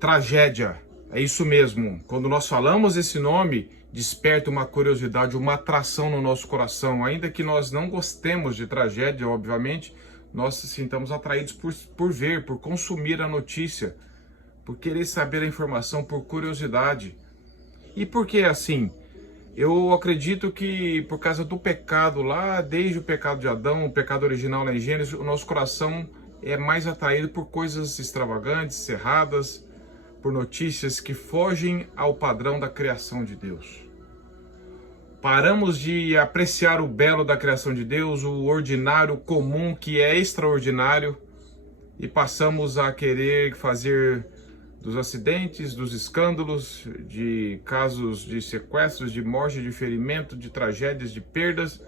Tragédia, é isso mesmo. Quando nós falamos esse nome, desperta uma curiosidade, uma atração no nosso coração. Ainda que nós não gostemos de tragédia, obviamente, nós se sintamos atraídos por ver, por consumir a notícia, por querer saber a informação, por curiosidade. E por que assim? Eu acredito que por causa do pecado lá, desde o pecado de Adão, o pecado original lá em Gênesis, o nosso coração é mais atraído por coisas extravagantes, erradas, por notícias que fogem ao padrão da criação de Deus. Paramos de apreciar o belo da criação de Deus, o ordinário, comum, que é extraordinário, e passamos a querer fazer dos acidentes, dos escândalos, de casos de sequestros, de morte, de ferimento, de tragédias, de perdas,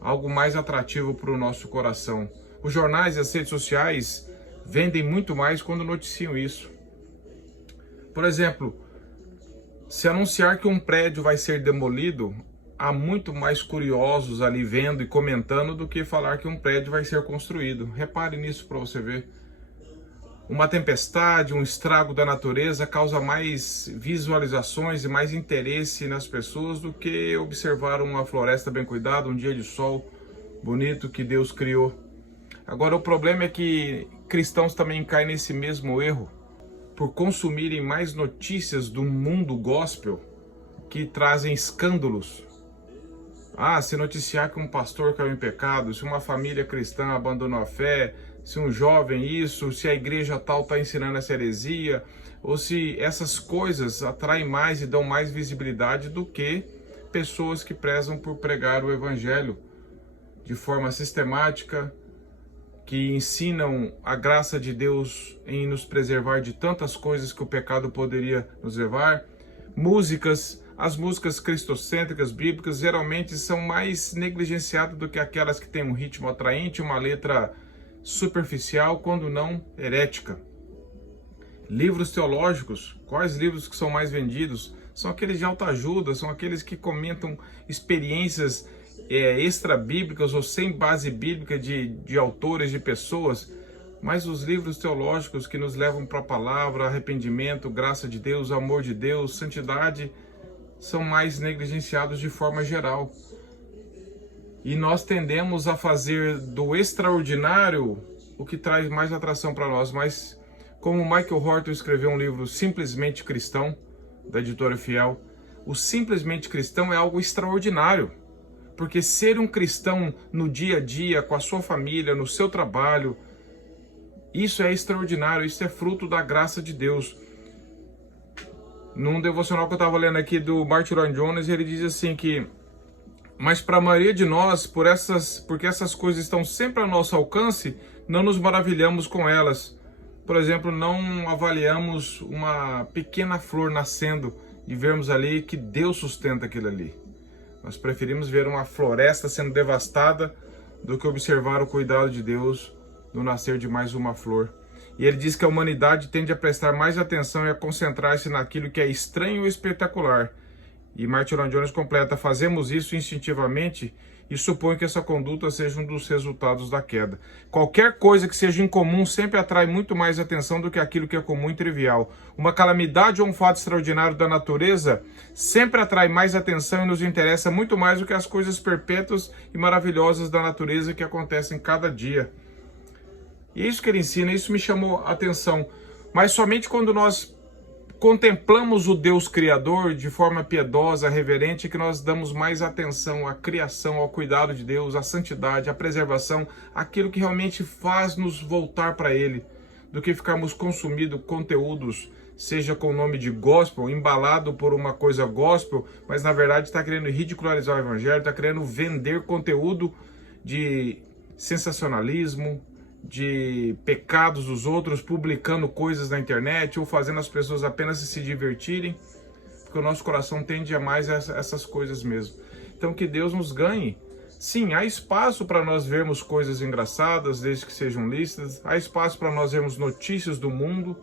algo mais atrativo para o nosso coração. Os jornais e as redes sociais vendem muito mais quando noticiam isso. Por exemplo, se anunciar que um prédio vai ser demolido, há muito mais curiosos ali vendo e comentando do que falar que um prédio vai ser construído. Repare nisso para você ver. Uma tempestade, um estrago da natureza causa mais visualizações e mais interesse nas pessoas do que observar uma floresta bem cuidada, um dia de sol bonito que Deus criou. Agora, o problema é que cristãos também caem nesse mesmo erro, por consumirem mais notícias do mundo gospel que trazem escândalos. Se noticiar que um pastor caiu em pecado, se uma família cristã abandonou a fé, se um jovem isso, se a igreja tal está ensinando essa heresia, ou se essas coisas atraem mais e dão mais visibilidade do que pessoas que prezam por pregar o evangelho de forma sistemática, que ensinam a graça de Deus em nos preservar de tantas coisas que o pecado poderia nos levar. As músicas cristocêntricas, bíblicas, geralmente são mais negligenciadas do que aquelas que têm um ritmo atraente, uma letra superficial, quando não herética. Livros teológicos, quais livros que são mais vendidos? São aqueles de autoajuda, são aqueles que comentam experiências extra-bíblicas ou sem base bíblica de autores, de pessoas. Mas os livros teológicos que nos levam para a palavra, arrependimento, graça de Deus, amor de Deus, santidade, são mais negligenciados de forma geral. E nós tendemos a fazer do extraordinário o que traz mais atração para nós. Mas como Michael Horton escreveu um livro Simplesmente Cristão, da editora Fiel, o Simplesmente Cristão é algo extraordinário. Porque ser um cristão no dia a dia, com a sua família, no seu trabalho, isso é extraordinário, isso é fruto da graça de Deus. Num devocional que eu estava lendo aqui do Martin Lloyd-Jones, ele diz assim que: mas para a maioria de nós, porque essas coisas estão sempre ao nosso alcance, não nos maravilhamos com elas. Por exemplo, não avaliamos uma pequena flor nascendo e vermos ali que Deus sustenta aquilo ali. Nós preferimos ver uma floresta sendo devastada do que observar o cuidado de Deus no nascer de mais uma flor. E ele diz que a humanidade tende a prestar mais atenção e a concentrar-se naquilo que é estranho e espetacular. E Martin Lloyd-Jones completa: fazemos isso instintivamente e supõe que essa conduta seja um dos resultados da queda. Qualquer coisa que seja incomum sempre atrai muito mais atenção do que aquilo que é comum e trivial. Uma calamidade ou um fato extraordinário da natureza sempre atrai mais atenção e nos interessa muito mais do que as coisas perpétuas e maravilhosas da natureza que acontecem cada dia. E é isso que ele ensina, isso me chamou a atenção. Mas somente quando nós contemplamos o Deus Criador de forma piedosa, reverente, que nós damos mais atenção à criação, ao cuidado de Deus, à santidade, à preservação, aquilo que realmente faz nos voltar para Ele, do que ficarmos consumindo conteúdos, seja com o nome de gospel, embalado por uma coisa gospel, mas na verdade está querendo ridicularizar o Evangelho, está querendo vender conteúdo de sensacionalismo, de pecados dos outros, publicando coisas na internet ou fazendo as pessoas apenas se divertirem, porque o nosso coração tende a mais essas coisas mesmo. Então que Deus nos ganhe. Sim, há espaço para nós vermos coisas engraçadas, desde que sejam lícitas, há espaço para nós vermos notícias do mundo.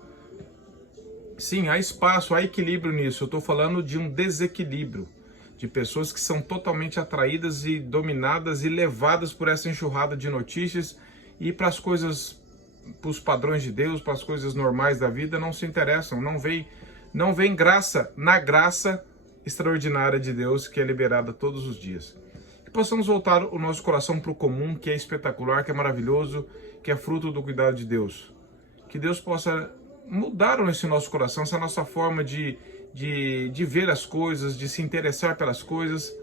Sim, há espaço, há equilíbrio nisso. Eu estou falando de um desequilíbrio, de pessoas que são totalmente atraídas e dominadas e levadas por essa enxurrada de notícias e para as coisas para os padrões de Deus, para as coisas normais da vida, não se interessam, não veem graça na graça extraordinária de Deus que é liberada todos os dias. Que possamos voltar o nosso coração para o comum, que é espetacular, que é maravilhoso, que é fruto do cuidado de Deus. Que Deus possa mudar esse nosso coração, essa nossa forma de ver as coisas, de se interessar pelas coisas,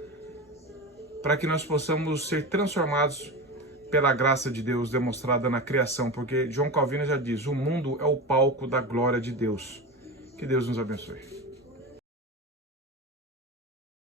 para que nós possamos ser transformados pela graça de Deus demonstrada na criação, porque João Calvino já diz, o mundo é o palco da glória de Deus. Que Deus nos abençoe.